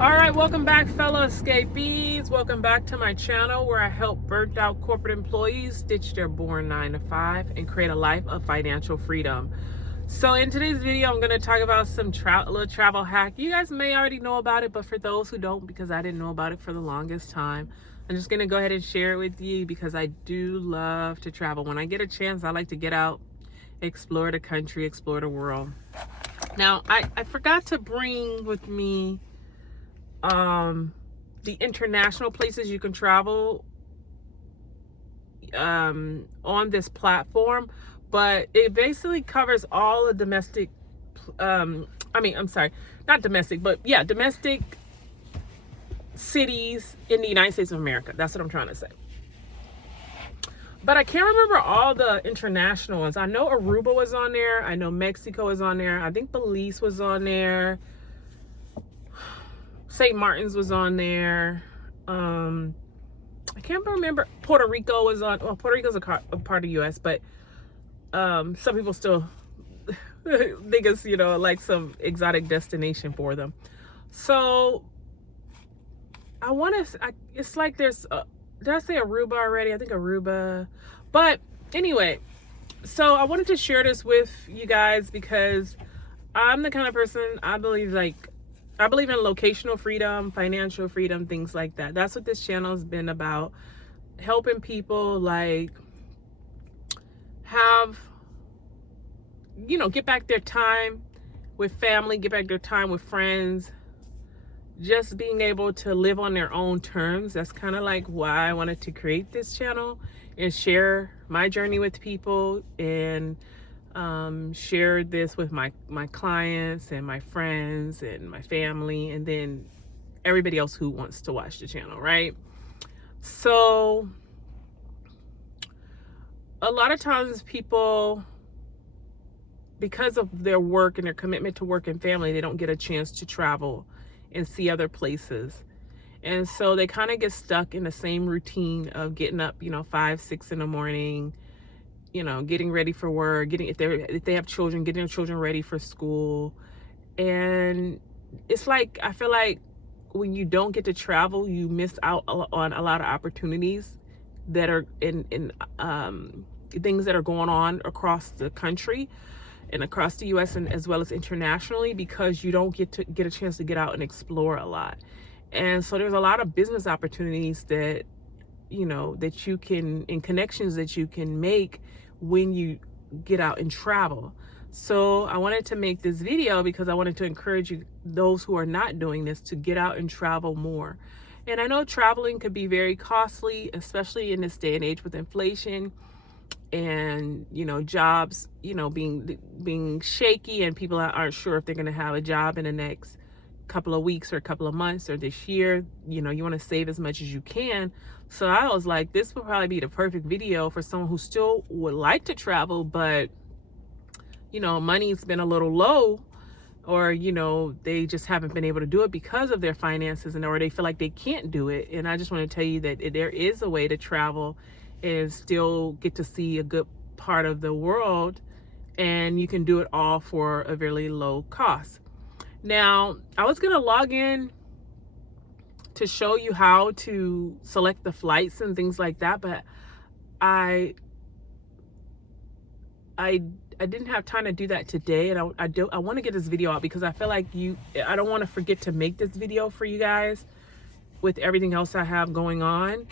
All right, welcome back, fellow escapees. Welcome back to my channel where I help burnt out corporate employees ditch their boring 9 to 5 and create a life of financial freedom. So in today's video, I'm going to talk about some little travel hack. You guys may already know about it, but for those who don't, because I didn't know about it for the longest time, I'm just going to go ahead and share it with you because I do love to travel. When I get a chance, I like to get out, explore the country, explore the world. Now, I forgot to bring with me the international places you can travel on this platform, but it basically covers all the domestic not domestic, but yeah, domestic cities in the United States of America. That's what I'm trying to say. But I can't remember all the international ones. I know Aruba was on there. I know Mexico was on there. I think Belize was on there. St. Martin's was on there. I can't remember. Puerto Rico was on. Well, Puerto Rico's a part of the U.S., but some people still think it's, like some exotic destination for them. So I want to. It's like there's. Did I say Aruba already? I think Aruba. But anyway, so I wanted to share this with you guys because I'm the kind of person I believe in locational freedom, financial freedom, things like that. That's what this channel has been about. Helping people get back their time with family, get back their time with friends, just being able to live on their own terms. That's kind of like why I wanted to create this channel and share my journey with people and share this with my clients and my friends and my family, and then everybody else who wants to watch the channel, right? So a lot of times people, because of their work and their commitment to work and family, they don't get a chance to travel and see other places. And so they kind of get stuck in the same routine of getting up, 5, 6 in the morning, getting ready for work, if they have children, getting their children ready for school. And it's like, I feel like when you don't get to travel, you miss out on a lot of opportunities that are in things that are going on across the country and across the U.S. and as well as internationally, because you don't get a chance to get out and explore a lot. And so there's a lot of business opportunities that that you can, and connections that you can make when you get out and travel. So I wanted to make this video because I wanted to encourage you, those who are not doing this, to get out and travel more. And I know traveling could be very costly, especially in this day and age with inflation and jobs being shaky, and people aren't sure if they're going to have a job in the next couple of weeks or a couple of months or this year. You want to save as much as you can. So I was like, this would probably be the perfect video for someone who still would like to travel, but money's been a little low, or they just haven't been able to do it because of their finances, or they feel like they can't do it. And I just want to tell you that there is a way to travel and still get to see a good part of the world, and you can do it all for a really low cost. Now, I was going to log in to show you how to select the flights and things like that, but I didn't have time to do that today, and I want to get this video out because I feel like I don't want to forget to make this video for you guys with everything else I have going on.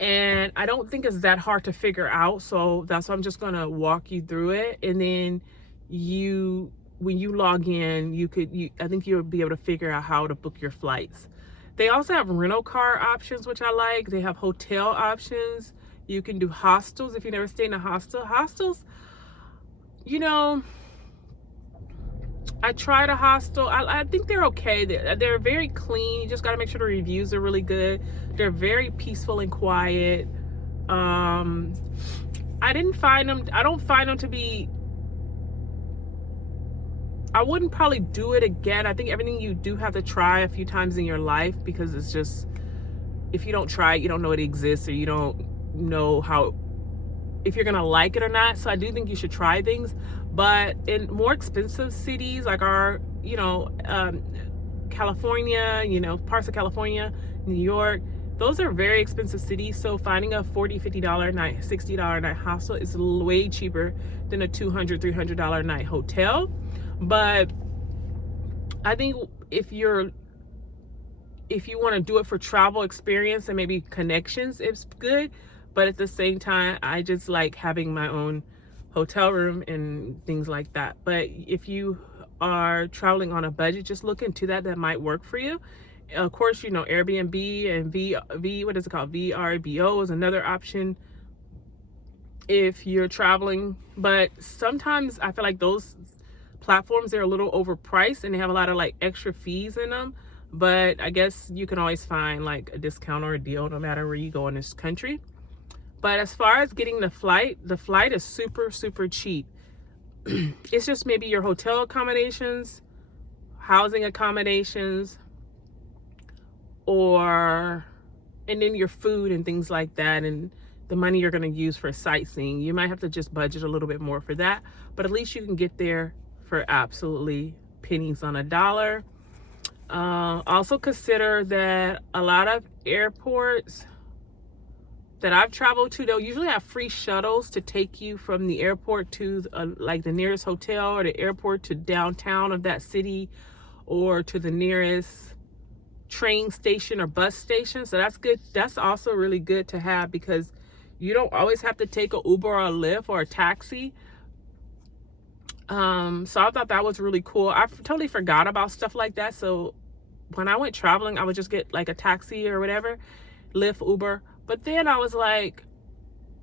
And I don't think it's that hard to figure out, so that's why I'm just going to walk you through it. And then when you log in, I think you'll be able to figure out how to book your flights. They also have rental car options, which I like. They have hotel options. You can do hostels if you never stayed in a hostel. Hostels, I tried a hostel. I think they're okay. They're very clean. You just got to make sure the reviews are really good. They're very peaceful and quiet. I don't find them to be, I wouldn't probably do it again. I think everything you do have to try a few times in your life, because it's just, if you don't try it, you don't know it exists, or you don't know if you're gonna like it or not. So I do think you should try things, but in more expensive cities like our California, parts of California, New York, those are very expensive cities. So finding a $40, $50 a night, $60 a night hostel is way cheaper than a $200, $300 a night hotel. But I think if you want to do it for travel experience and maybe connections, it's good. But at the same time, I just like having my own hotel room and things like that. But if you are traveling on a budget, just look into that. That might work for you. Of course, Airbnb and what is it called? VRBO is another option if you're traveling. But sometimes I feel like those platforms, they're a little overpriced and they have a lot of like extra fees in them. But I guess you can always find like a discount or a deal no matter where you go in this country. But as far as getting the flight is super, super cheap. It's just maybe your hotel accommodations, housing accommodations, and then your food and things like that, and the money you're going to use for sightseeing. You might have to just budget a little bit more for that, but at least you can get there for absolutely pennies on a dollar. Also consider that a lot of airports that I've traveled to, they'll usually have free shuttles to take you from the airport to like the nearest hotel, or the airport to downtown of that city, or to the nearest train station or bus station. So that's good. That's also really good to have, because you don't always have to take a Uber or a Lyft or a taxi. So I thought that was really cool. I totally forgot about stuff like that. So when I went traveling, I would just get like a taxi or whatever, Lyft, Uber. But then I was like,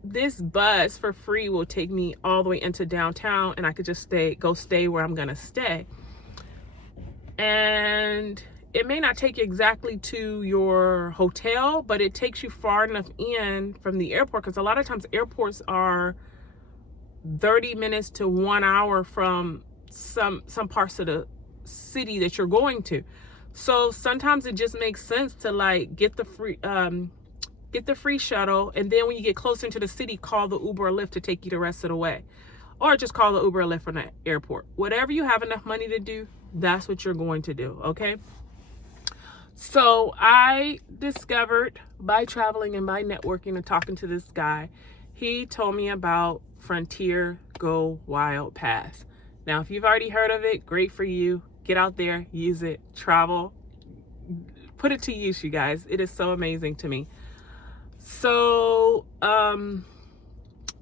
this bus for free will take me all the way into downtown, and I could just go stay where I'm gonna stay. And it may not take you exactly to your hotel, but it takes you far enough in from the airport, because a lot of times airports are 30 minutes to 1 hour from some parts of the city that you're going to. So sometimes it just makes sense to like get the free shuttle, and then when you get closer into the city, call the Uber or Lyft to take you the rest of the way, or just call the Uber or Lyft from the airport. Whatever you have enough money to do, that's what you're going to do. Okay. So I discovered by traveling and by networking and talking to this guy, he told me about Frontier Go Wild Pass. Now, if you've already heard of it, great for you. Get out there, use it, travel, put it to use, you guys. It is so amazing to me. So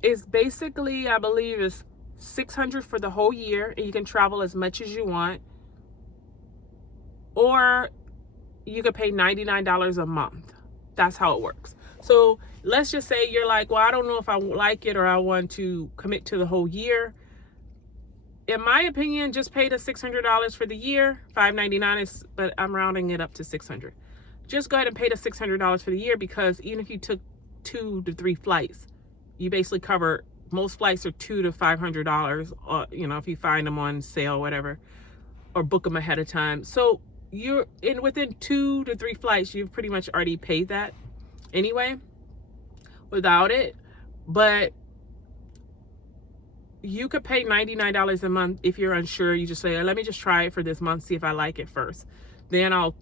it's basically, I believe, is $600 for the whole year, and you can travel as much as you want, or you could pay $99 a month. That's how it works. So let's just say you're like, well, I don't know if I like it or I want to commit to the whole year. In my opinion, just pay the $600 for the year. $599 is, but I'm rounding it up to $600. Just go ahead and pay the $600 for the year, because even if you took 2 to 3 flights, you basically cover, most flights are $200 to $500, if you find them on sale, whatever, or book them ahead of time. So you're within 2 to 3 flights, you've pretty much already paid that anyway without it. But you could pay $99 a month if you're unsure. You just say, let me just try it for this month, see if I like it first. Then I'll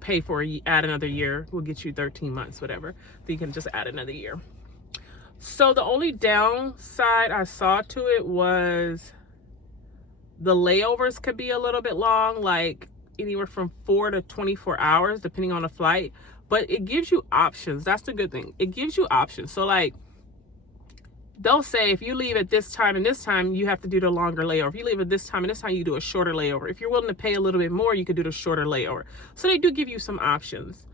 pay for add another year. We'll get you 13 months, whatever. Then you can just add another year. So the only downside I saw to it was the layovers could be a little bit long, like anywhere from 4 to 24 hours, depending on the flight. But it gives you options. That's the good thing. It gives you options. So like, they'll say if you leave at this time and this time, you have to do the longer layover. If you leave at this time and this time, you do a shorter layover. If you're willing to pay a little bit more, you could do the shorter layover. So they do give you some options.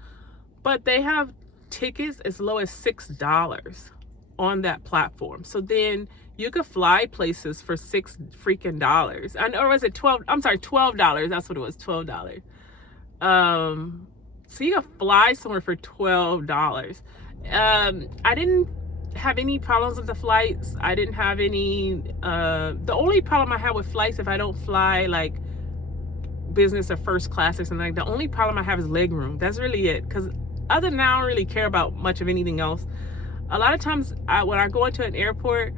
But they have tickets as low as $6 on that platform. So then you could fly places for $6 freaking dollars. Or was it 12? I'm sorry, $12. That's what it was, $12. So you could fly somewhere for $12. I didn't have any problems with the flights. I didn't have any the only problem I have with flights, if I don't fly like business or first class or something, the only problem I have is leg room. That's really it, because other than that, I don't really care about much of anything else. A lot of times when I go into an airport,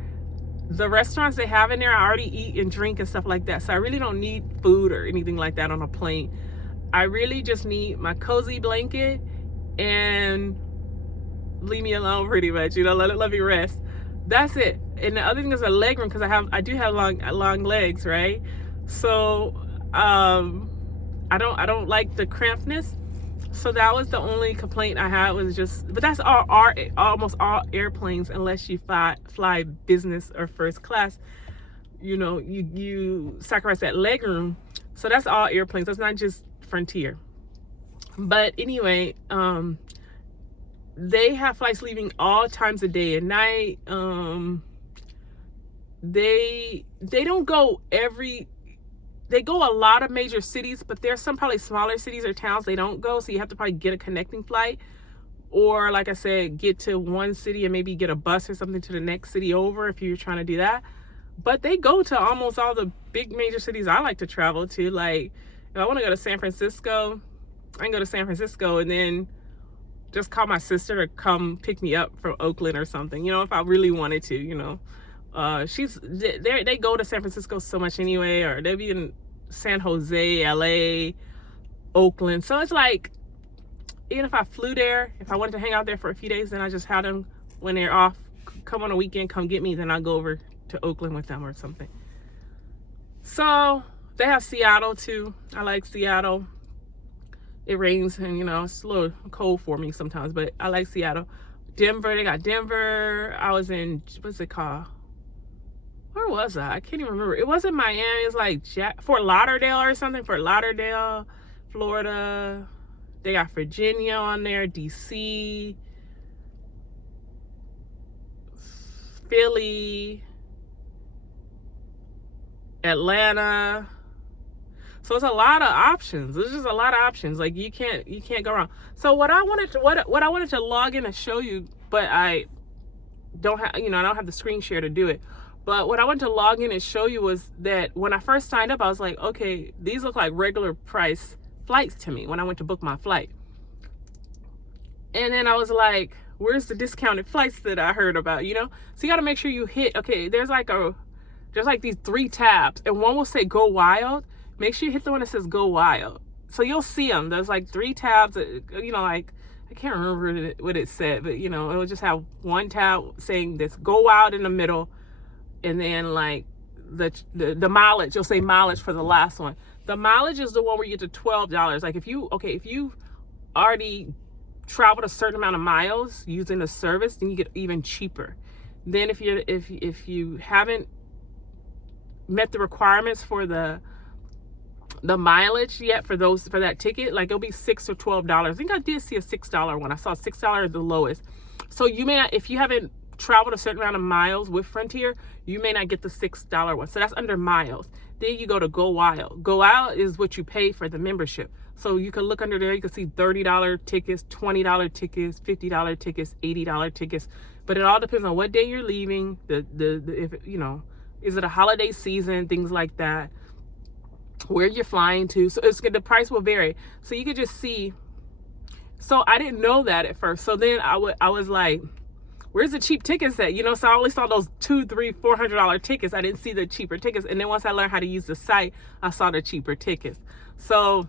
the restaurants they have in there, I already eat and drink and stuff like that, so I really don't need food or anything like that on a plane. I really just need my cozy blanket and leave me alone pretty much, let me rest. That's it. And the other thing is a leg room, because I do have long legs, right? So I don't like the crampedness. So that was the only complaint I had, was just, but that's almost all airplanes, unless you fly business or first class, you sacrifice that leg room. So that's all airplanes. That's not just Frontier. But anyway, they have flights leaving all times of day and night. They don't go they go a lot of major cities, but there's some probably smaller cities or towns they don't go, so you have to probably get a connecting flight, or like I said, get to one city and maybe get a bus or something to the next city over if you're trying to do that. But they go to almost all the big major cities I like to travel to. Like, if I want to go to San Francisco, I can go to San Francisco and then just call my sister to come pick me up from Oakland or something, if I really wanted to. They go to San Francisco so much anyway, or they'll be in San Jose, LA, Oakland. So it's like, even if I flew there, if I wanted to hang out there for a few days, then I just had them, when they're off, come on a weekend, come get me, then I'll go over to Oakland with them or something. So they have Seattle too. I like Seattle. It rains and it's a little cold for me sometimes, but I like Seattle. Denver, they got Denver. I was in, what's it called? Where was I? I can't even remember. It wasn't Miami. It was like Fort Lauderdale or something. Fort Lauderdale, Florida. They got Virginia on there, DC, Philly, Atlanta. So it's a lot of options. There's just a lot of options. Like, you can't go wrong. So what I wanted to log in and show you, but I don't have, I don't have the screen share to do it. But what I wanted to log in and show you was that when I first signed up, I was like, okay, these look like regular price flights to me when I went to book my flight. And then I was like, where's the discounted flights that I heard about, So you got to make sure you hit, okay, there's like these 3 tabs, and one will say Go Wild. Make sure you hit the one that says Go Wild. So you'll see them. There's like 3 tabs, like, I can't remember what it said, but it will just have one tab saying this Go Wild in the middle, and then like the mileage, you'll say mileage for the last one. The mileage is the one where you get to $12. Like, if you already traveled a certain amount of miles using the service, then you get even cheaper. Then if you haven't met the requirements for the mileage yet for that ticket, like, it'll be $6 or $12. I think I did see a $6 one. I saw $6 as the lowest. So you may not, if you haven't traveled a certain amount of miles with Frontier, you may not get the $6 one. So that's under miles. Then you go to Go Wild. Go Wild is what you pay for the membership. So you can look under there, you can see $30 tickets, $20 tickets, $50 tickets, $80 tickets. But it all depends on what day you're leaving, if is it a holiday season, things like that, where you're flying to. So the price will vary. So you could just see. So I didn't know that at first. So then I was like, where's the cheap tickets at? So I only saw those $200, $300, $400 tickets. I didn't see the cheaper tickets. And then once I learned how to use the site, I saw the cheaper tickets. So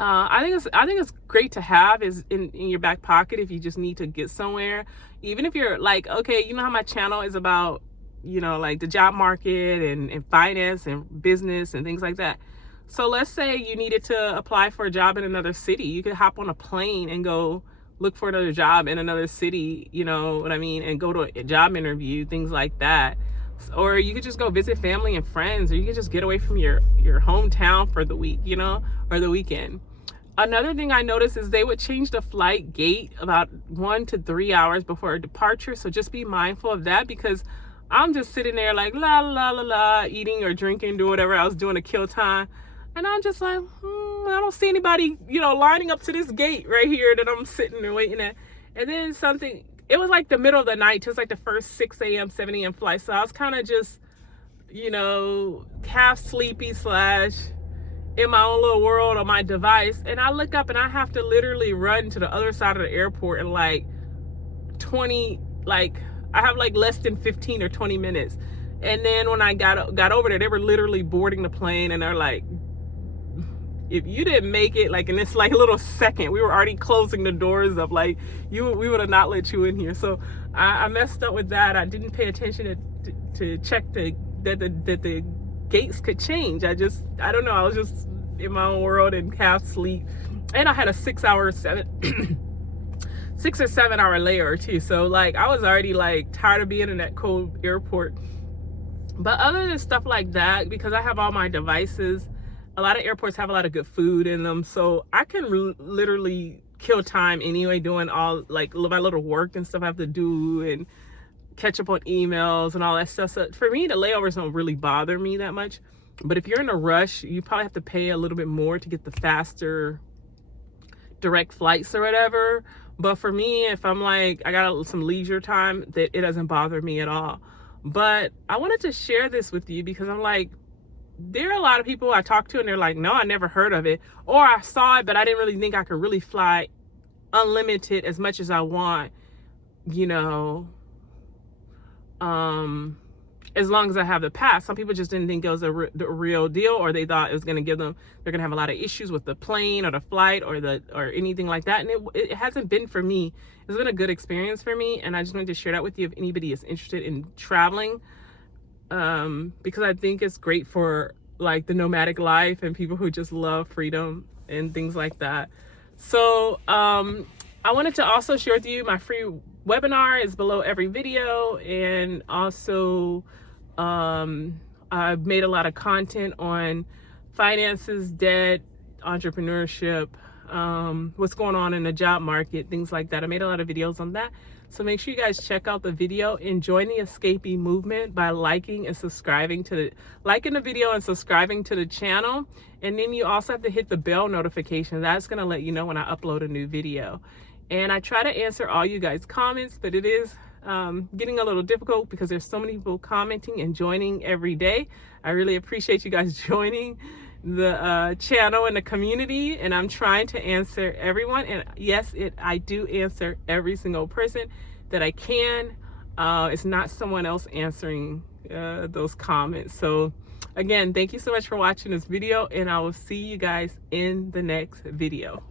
I think it's great to have is in your back pocket if you just need to get somewhere. Even if you're like, okay, how my channel is about, like the job market and finance and business and things like that. So let's say you needed to apply for a job in another city. You could hop on a plane and go look for another job in another city, and go to a job interview, things like that. Or you could just go visit family and friends, or you could just get away from your hometown for the week, or the weekend. Another thing I noticed is they would change the flight gate about 1 to 3 hours before departure. So just be mindful of that, because I'm just sitting there like la la la la, eating or drinking, doing whatever I was doing to kill time. And I'm just like, I don't see anybody, lining up to this gate right here that I'm sitting there waiting at. And then it was like the middle of the night. It was like the first 6 a.m., 7 a.m. flight. So I was kind of just, half sleepy / in my own little world on my device. And I look up and I have to literally run to the other side of the airport in like I have like less than 15 or 20 minutes. And then when I got over there, they were literally boarding the plane, and they're like, if you didn't make it like in this like little second, we were already closing the doors up. Like we would have not let you in here. So I messed up with that. I didn't pay attention to check that the gates could change. I don't know. I was just in my own world and half sleep, and I had a 6 or 7 hour layover too. So like I was already like tired of being in that cold airport. But other than stuff like that, because I have all my devices, a lot of airports have a lot of good food in them, so I can literally kill time anyway doing all like my little work and stuff I have to do and catch up on emails and all that stuff. So for me, the layovers don't really bother me that much. But if you're in a rush, you probably have to pay a little bit more to get the faster direct flights or whatever. But for me, if I'm like I got some leisure time, that it doesn't bother me at all. But I wanted to share this with you because I'm like, there are a lot of people I talk to and they're like, no, I never heard of it, or I saw it but I didn't really think I could really fly unlimited as much as I want, you know, as long as I have the pass. Some people just didn't think it was the real deal, or they thought it was going to give them, they're going to have a lot of issues with the plane or the flight or anything like that. And it hasn't been for me. It's been a good experience for me, and I just wanted to share that with you if anybody is interested in traveling, because I think it's great for like the nomadic life and people who just love freedom and things like that. So I wanted to also share with you my free webinar is below every video, and also I've made a lot of content on finances, debt, entrepreneurship, what's going on in the job market, things like that. I made a lot of videos on that. So make sure you guys check out the video and join the escapee movement by liking and subscribing to liking the video and subscribing to the channel. And then you also have to hit the bell notification. That's going to let you know when I upload a new video. And I try to answer all you guys' comments, but it is getting a little difficult because there's so many people commenting and joining every day. I really appreciate you guys joining the channel and the community, and I'm trying to answer everyone. And yes, I do answer every single person that I can. It's not someone else answering those comments. So again, thank you so much for watching this video, and I will see you guys in the next video.